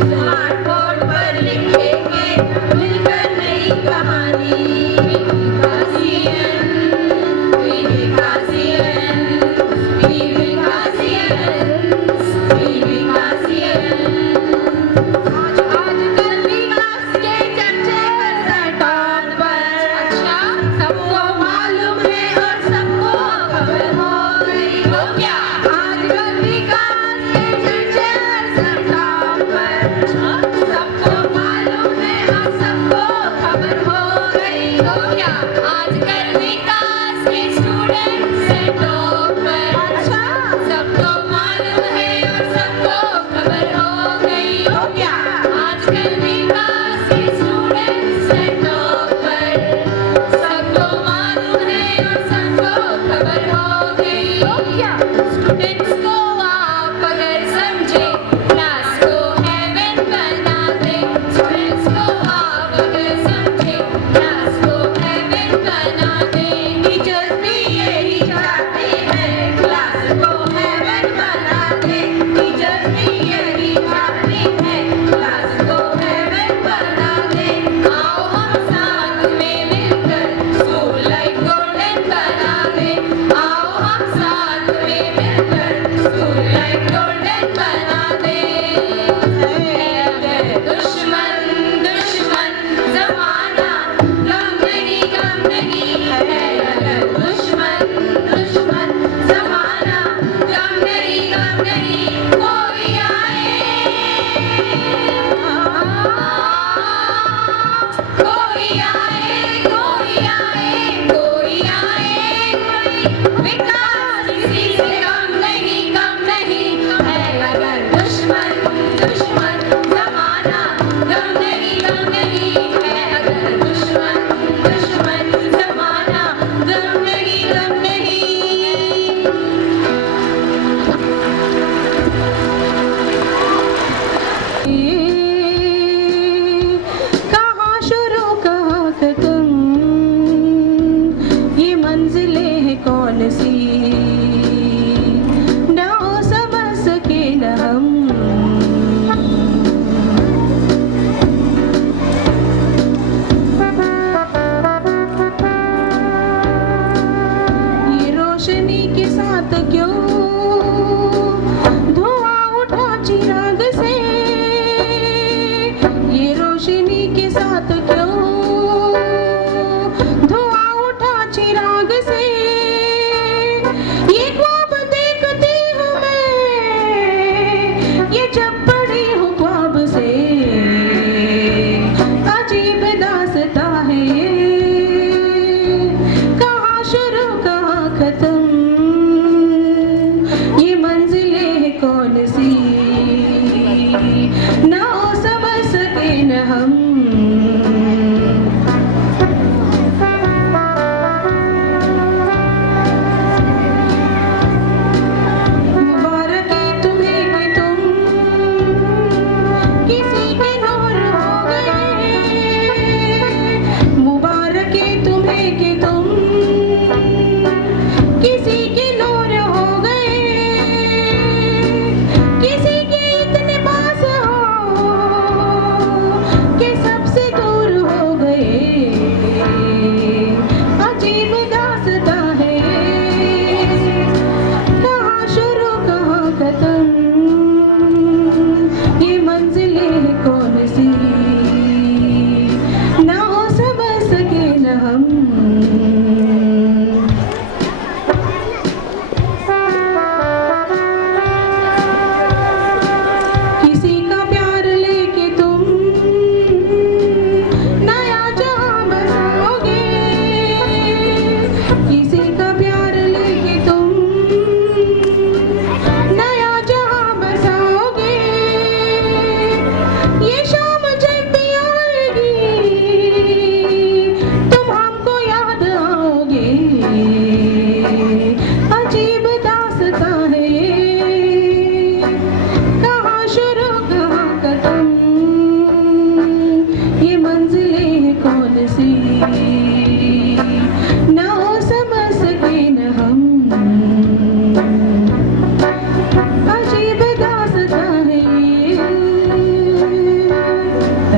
Smartboard पर लिखेंगे मिलकर नई कहानी।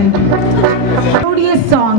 Thank you. Melodious song.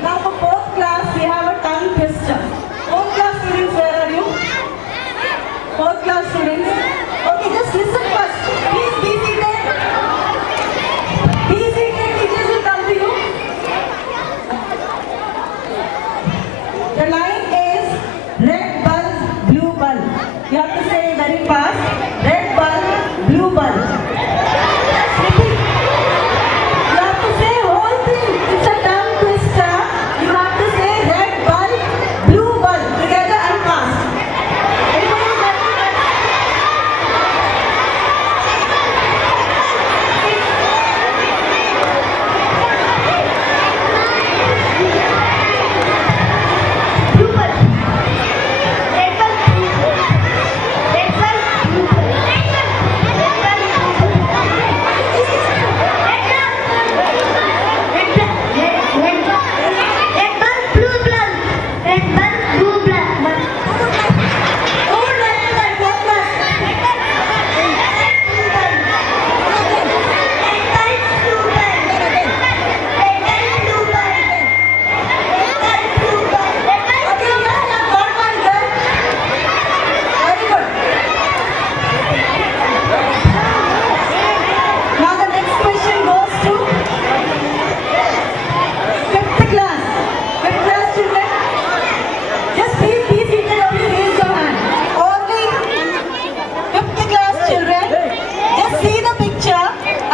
Now for fourth class, we have a tongue twister. Fourth class students, where are you? Fourth class students. Okay, just listen first. Please be seated. Be seated, teachers will come to you. The line is red bulb, blue bulb. You have to say very fast. Red bulb, blue bulb. Just repeat. You have to say whole thing. It's a tongue twister. You have to say red bulb, blue bulb together and fast. Everybody is ready? Blue bulb. Red bulb, blue bulb. Red bulb, blue bulb. Red bulb, blue bulb. Now the next question goes to fifth class. Fifth class children. Just please be seated, only raise your hand. Only fifth class children. Just see the picture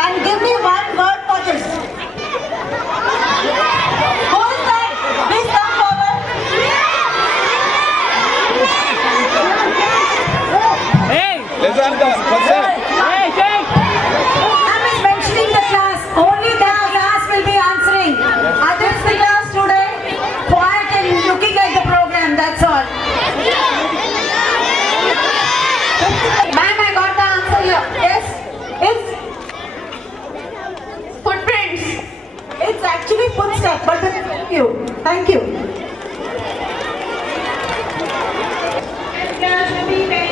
and give me one word for this. Who is that? Please come forward. I'm mentioning the class. Only that class will be answering. Others the class today, quiet and looking at the program. That's all. Ma'am, I got the answer here. Yes, it's footprints. It's actually footsteps, but thank you. Thank you. Class, repeat it.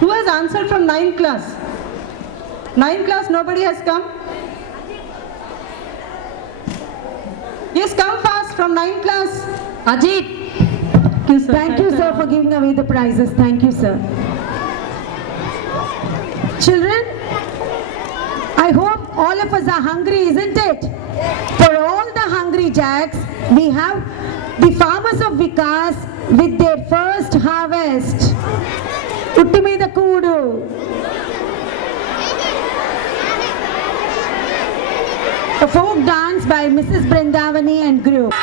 Who has answered from 9th class? 9th class, nobody has come? Yes, come fast from 9th class. Ajit. Thank you, sir, for giving away the prizes. Thank you, sir. Children, I hope all of us are hungry, isn't it? For all the hungry jacks, we have the farmers of Vikas with their first harvest. Uttu meeda koodu. A folk dance by Mrs. Brindavani and group.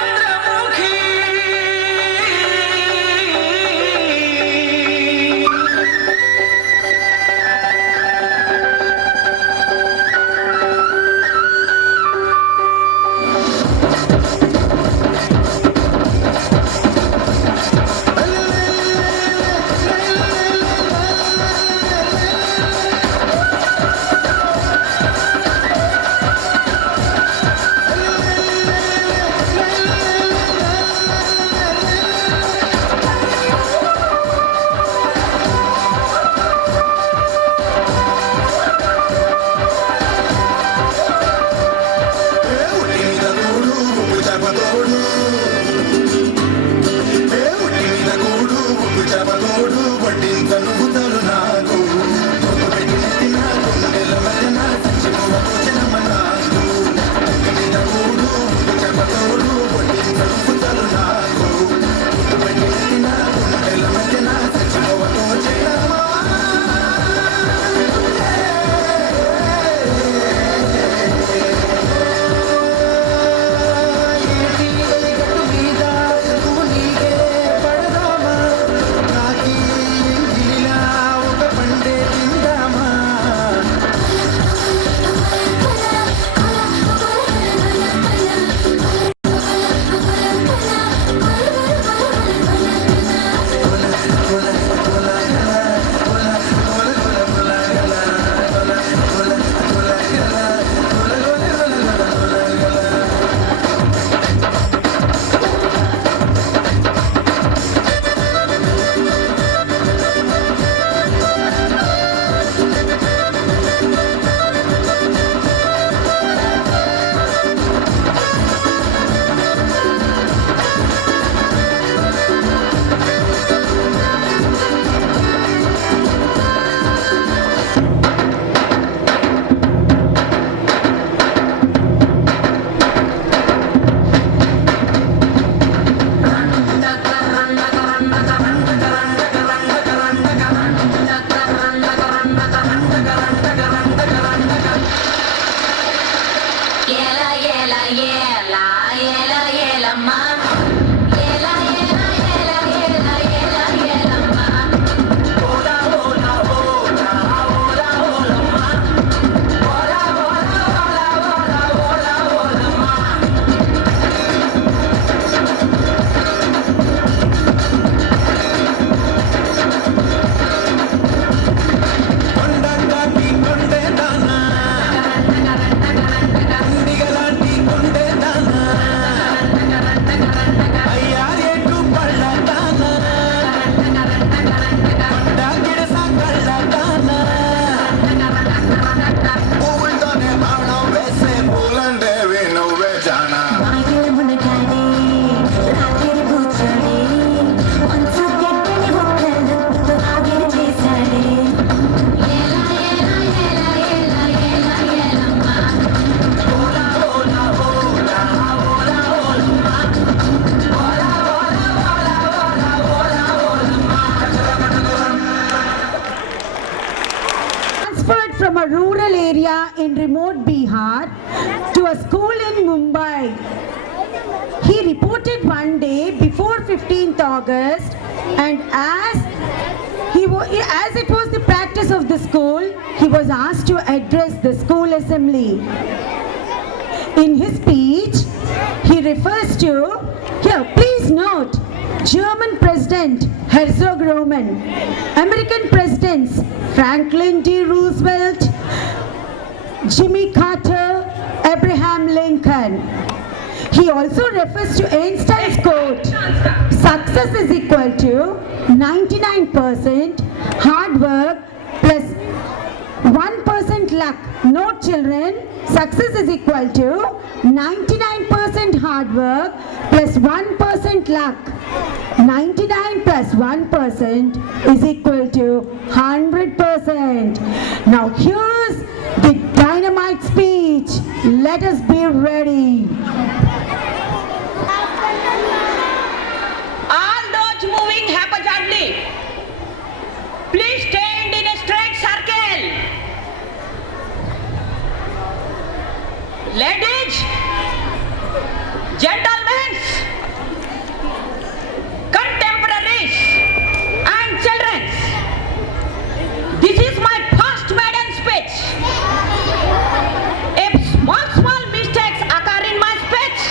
Yela, yela, yela, yela, yela, ma. Yela, yela, yela, yela, yela, yela, ma. Hola, hola, hola, hola, hola, ma. Hola, hola, hola, hola, hola, hola, ma. కొండంగాటి కొండేదానా దిగలాంటి కొండేదానా అయ్యా ఎటు పళ్ళదానా కొండ గిడస కళ్ళదానా పువ్వులతోనే బాణం వేసే పూలంటేవి నువ్వే జానా Yela, yela, yela, yela, yela, yela, ma. Hola, hola, hola, hola, hola, ma. Hola, hola, hola, hola, hola, hola, ma. Transferred from a rural area in remote Bihar to a school in Mumbai. He reported one day before 15th August, and as it was the practice of the school, he was asked to address the school assembly. In his speech, he refers to, here please note, German President Herzog Roman, American Presidents Franklin D. Roosevelt, Jimmy Carter, Abraham Lincoln. He also refers to Einstein's quote, success is equal to 99% hard work plus 1% luck. Note children, success is equal to 99% hard work plus 1% luck. 99 plus 1% is equal to 100%. Now here's the dynamite speech. Let us be ready. All those moving haphazardly, please stand in a straight circle. Ladies, gentlemen, contemporaries, and children, this is my first maiden speech. If small mistakes occur in my speech,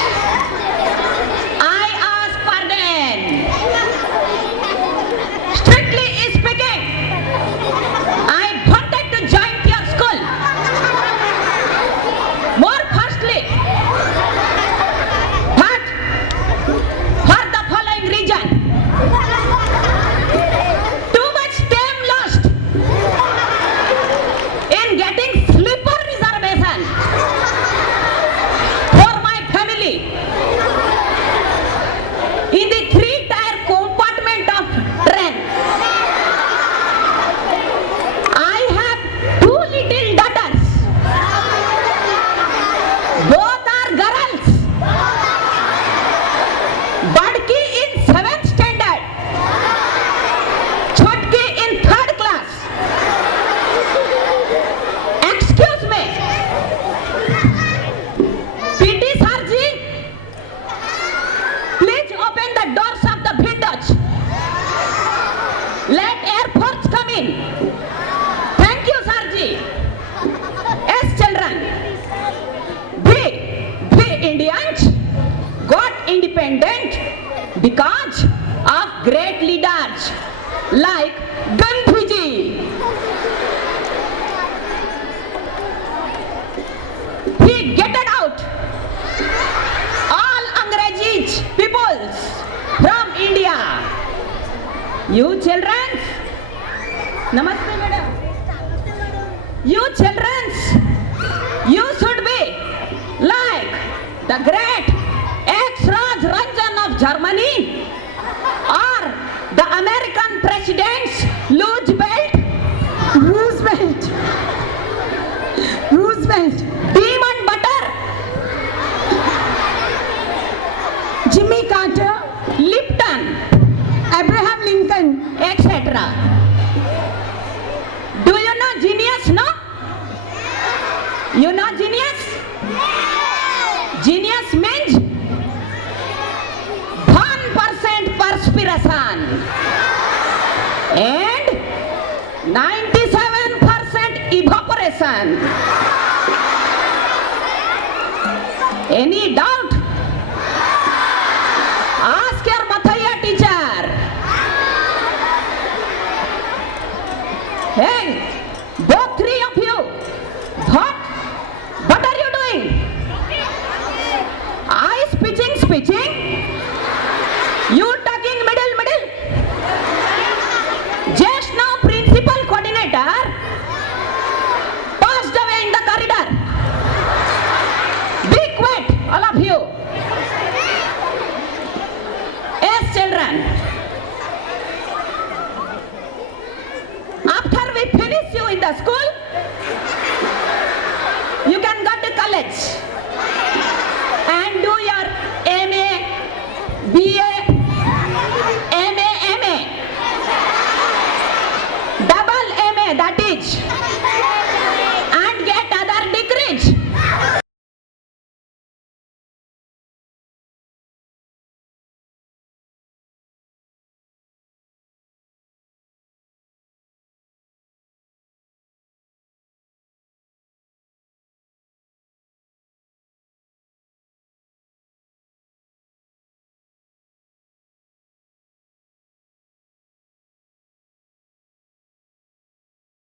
I ask pardon. Strictly speaking, I wanted to join your school. More firstly, but for the following reason. Too much time lost in getting sleeper reservation for my family in the 3-tier compartment of train. I have 2 little daughters. Both are girls. Badki in 7th standard, Chotki in 3rd class. Excuse me, PT Sarji, please open the doors of the windows. Let air force come in. Thank you, Sarji. Yes, children, we Indians got independent because of great leaders like Gandhiji. He getted out all Angrezi peoples from India. You children, namaste madam. You children, you should be like the great ex-Raj Ranjan of Germany or the American presidents Roosevelt, Demon Butter, Jimmy Carter, Lipton, Abraham Lincoln, etc. Do you know genius, no? You know genius? education. Any doubt?